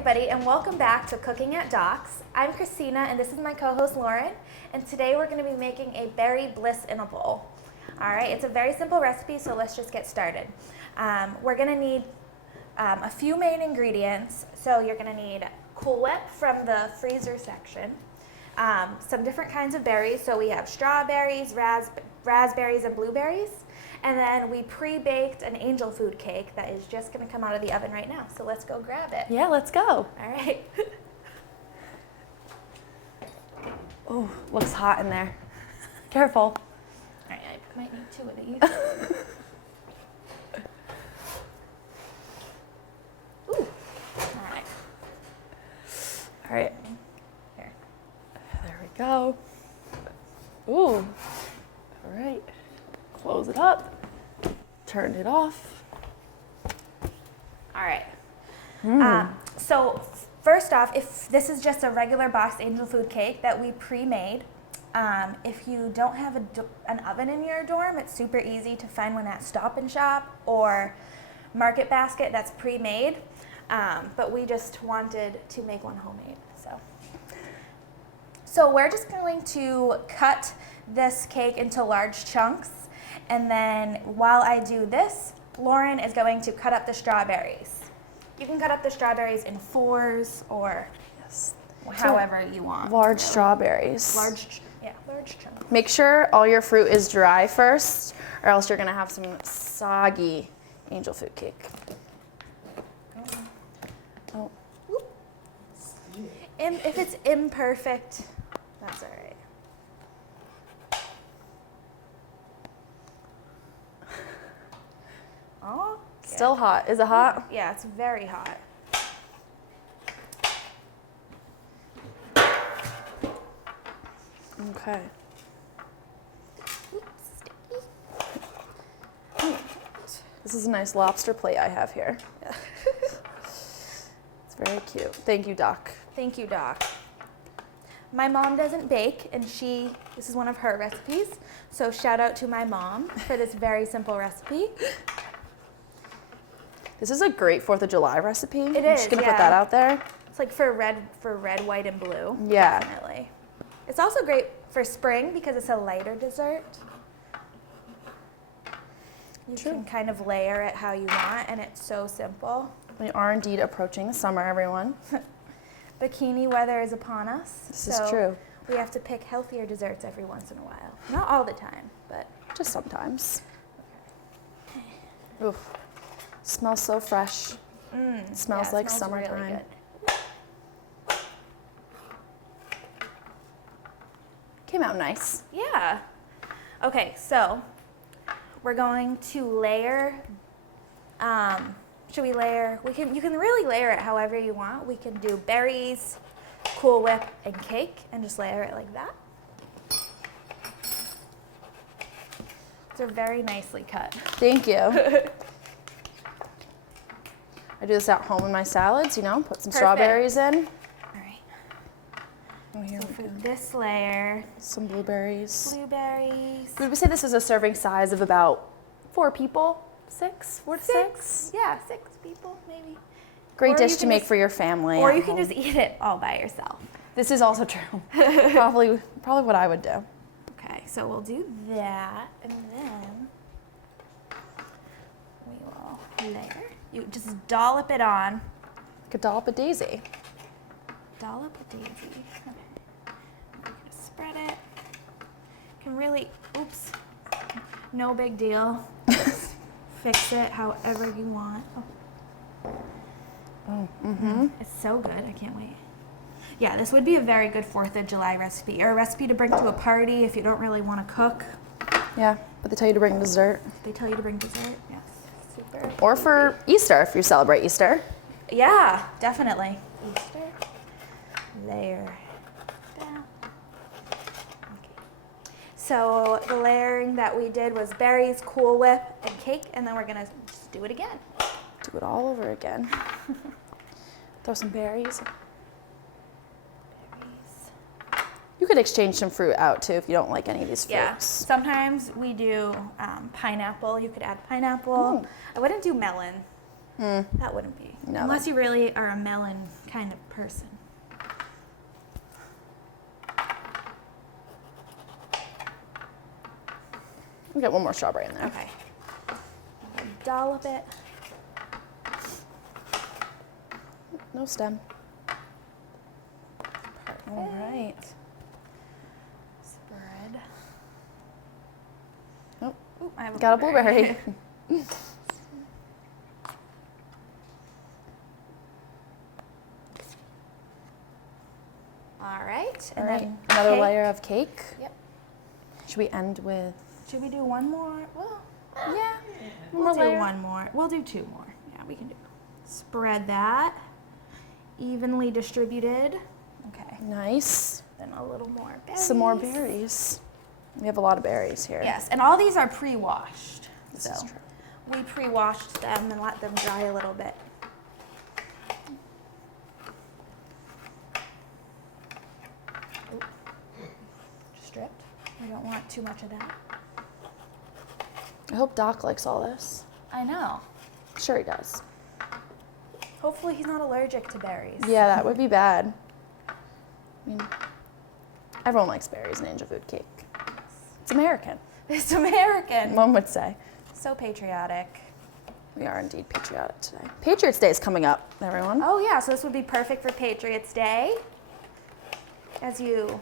everybody, and welcome back to Cooking at Doc's. I'm Christina, and this is my co-host Lauren, and today we're going to be making a berry bliss in a bowl. All right, it's a very simple recipe, so let's just get started. We're going to need a few main ingredients. So you're going to need Cool Whip from the freezer section, some different kinds of berries. So we have strawberries, raspberries, and blueberries. And then we pre-baked an angel food cake that is just going to come out of the oven right now. So let's go grab it. Yeah, let's go. All right. Oh, looks hot in there. Careful. All right, I might need two of these. Ooh. All right. All right. Here. There we go. Ooh. All right. Close it up. Turn it off. All right. So first off, if this is just a regular boxed angel food cake that we pre-made, if you don't have an oven in your dorm, it's super easy to find one at Stop and Shop or Market Basket that's pre-made. But we just wanted to make one homemade. So we're just going to cut this cake into large chunks. And then while I do this, Lauren is going to cut up the strawberries. You can cut up the strawberries in fours or however you want. Large strawberries. Large chunks. Make sure all your fruit is dry first, or else you're gonna have some soggy angel food cake. Oh. If it's imperfect, that's all right. Oh, Still hot. Is it hot? yeah, it's very hot. Okay. Oops, This is a nice lobster plate I have here. It's very cute. Thank you, Doc. Thank you, Doc. My mom doesn't bake, and this is one of her recipes. So shout out to my mom for this very simple recipe. This is a great 4th of July recipe. It I'm is, just gonna yeah. put that out there. It's like for red, white, and blue. Yeah. Definitely. It's also great for spring because it's a lighter dessert. You can kind of layer it how you want, and it's so simple. We are indeed approaching the summer, everyone. Bikini weather is upon us. This is true. We have to pick healthier desserts every once in a while. Not all the time, but Just sometimes. Oof. Smells so fresh. It smells like summertime. Really good. Came out nice. Yeah. Okay, so we're going to layer. Should we layer? You can really layer it however you want. We can do berries, Cool Whip, and cake, and just layer it like that. They're very nicely cut. Thank you. I do this at home in my salads, put some Perfect. strawberries in. All right. Oh, here So we for go. this layer, Some blueberries. blueberries. Would we say this is a serving size of about 4 people? 4 to 6? Yeah, 6 people maybe. Great Or dish you to can make just- for your family. Or at you can home. just eat it all by yourself. This is also true. Probably what I would do. Okay, so we'll do that, and then we will layer. You just dollop it on. Like a dollop of daisy. Dollop a daisy. Okay. We're gonna spread it. Can really, oops, no big deal. Fix it however you want. Oh, mm-hmm. It's so good, I can't wait. Yeah, this would be a very good 4th of July recipe, or a recipe to bring to a party if you don't really want to cook. Yeah, but they tell you to bring dessert. They tell you to bring dessert, yes. Super. Or for Easter, if you celebrate Easter. Yeah, definitely. Easter. Layer down. Okay. So the layering that we did was berries, Cool Whip, and cake, and then we're gonna just do it again. Do it all over again. Throw some berries. You could exchange some fruit out too if you don't like any of these fruits. Yeah. Sometimes we do pineapple. You could add pineapple. Ooh. I wouldn't do melon. That wouldn't be. No, Unless you really are a melon kind of person. We got one more strawberry in there. Okay. Dollop it. No stem. All right. Spread. Oh, Ooh, I have got a blueberry. All right. All And right. then Another cake. layer of cake. Yep. Should we end with? Should we do one more? Well, Yeah. we'll do layer. one more. We'll do two more. Yeah, we can do. Spread that. Evenly distributed. Okay. Nice. Then a little more berries. Some more berries. We have a lot of berries here. Yes, and all these are pre-washed. This so is true. we pre-washed them and let them dry a little bit. Oop. Stripped. We don't want too much of that. I hope Doc likes all this. I know. Sure he does. Hopefully he's not allergic to berries. Yeah, that would be bad. I mean, everyone likes berries in angel food cake. It's American, It's American. one would say. So patriotic. We are indeed patriotic today. Patriots Day is coming up, everyone. Oh yeah, so this would be perfect for Patriots Day. As you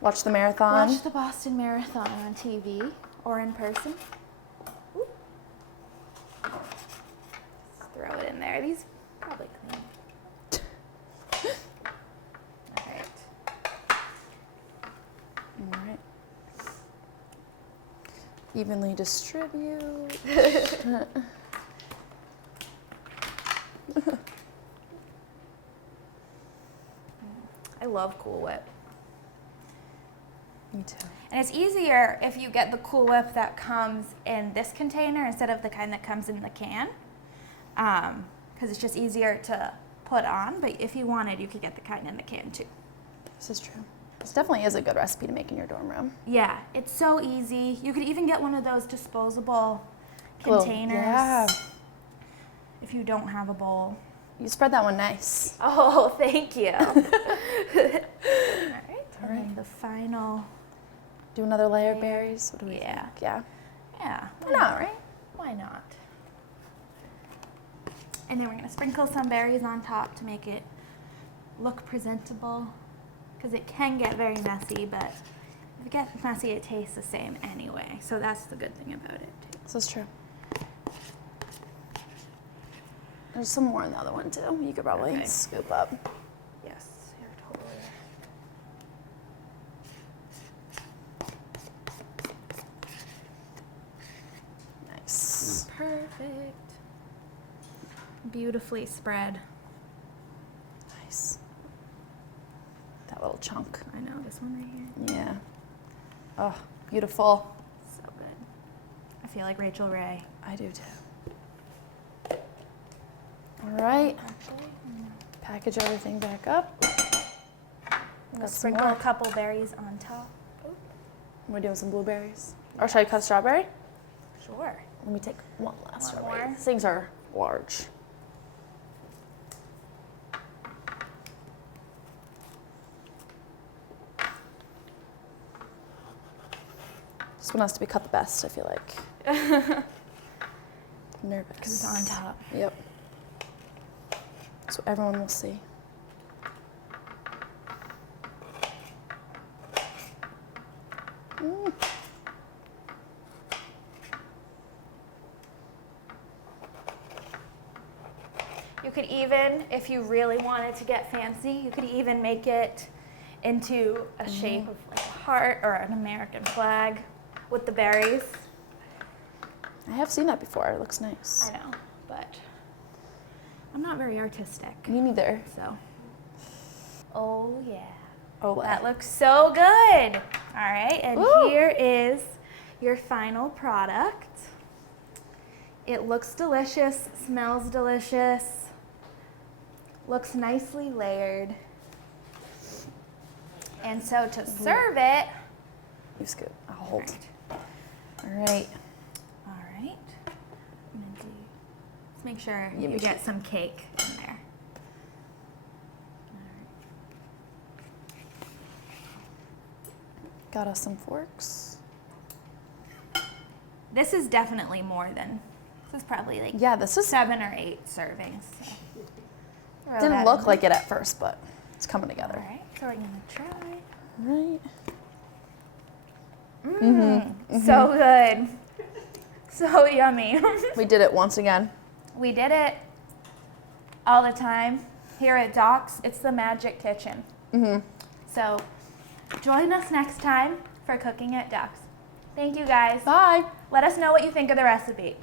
Watch the marathon. watch the Boston Marathon on TV or in person. Ooh. Just throw it in there. These probably clean. All right. All right. Evenly distribute. I love Cool Whip. Me too. And it's easier if you get the Cool Whip that comes in this container instead of the kind that comes in the can. Because it's just easier to put on. But if you wanted, you could get the kind in the can too. This is true. This definitely is a good recipe to make in your dorm room. Yeah, it's so easy. You could even get one of those disposable Little- containers yeah. if you don't have a bowl. You spread that one nice. Oh, thank you. All right. All And then right. the final. Do another layer of berries. What do we Yeah. think? Yeah. Yeah. Why not, right? Why not? And then we're gonna sprinkle some berries on top to make it look presentable. Because it can get very messy, but if it gets messy, it tastes the same anyway. So that's the good thing about it too. This is true. There's some more in the other one too. You could probably Okay. scoop up. Yes, you're totally right. Nice. Perfect. Beautifully spread. Nice. That little chunk. I know, this one right here. Yeah. Oh, beautiful. So good. I feel like Rachel Ray. I do too. All right. Actually, Package everything back up. I'm gonna Got some sprinkle more. a couple berries on top. We're doing some blueberries. Or should I cut strawberry? Sure. Let me take one last One strawberry. more? These things are large. This one has to be cut the best, I feel like. Nervous. Because it's on top. Yep. So everyone will see. Mm. You could even, if you really wanted to get fancy, you could even make it into a shape of like a heart or an American flag with the berries. I have seen that before. It looks nice. I know, but I'm not very artistic, Me neither. so. Oh yeah. Oh, That looks so good. All right, and Woo. here is your final product. It looks delicious, smells delicious, looks nicely layered. And so to serve it, You scoop. I'll hold. right. All right. All right. I'm gonna do, let's make sure Yeah, you make get some cake in there. got us some forks. This is definitely more than, this is probably like Yeah, this is 7 or 8 servings. So throw didn't that look in like it at first, but it's coming there. together. All right, so we're gonna try. Right. So good. So yummy. We did it once again. We did it all the time here at Doc's. It's the magic kitchen. So join us next time for cooking at Doc's. Thank you guys. Bye. Let us know what you think of the recipe.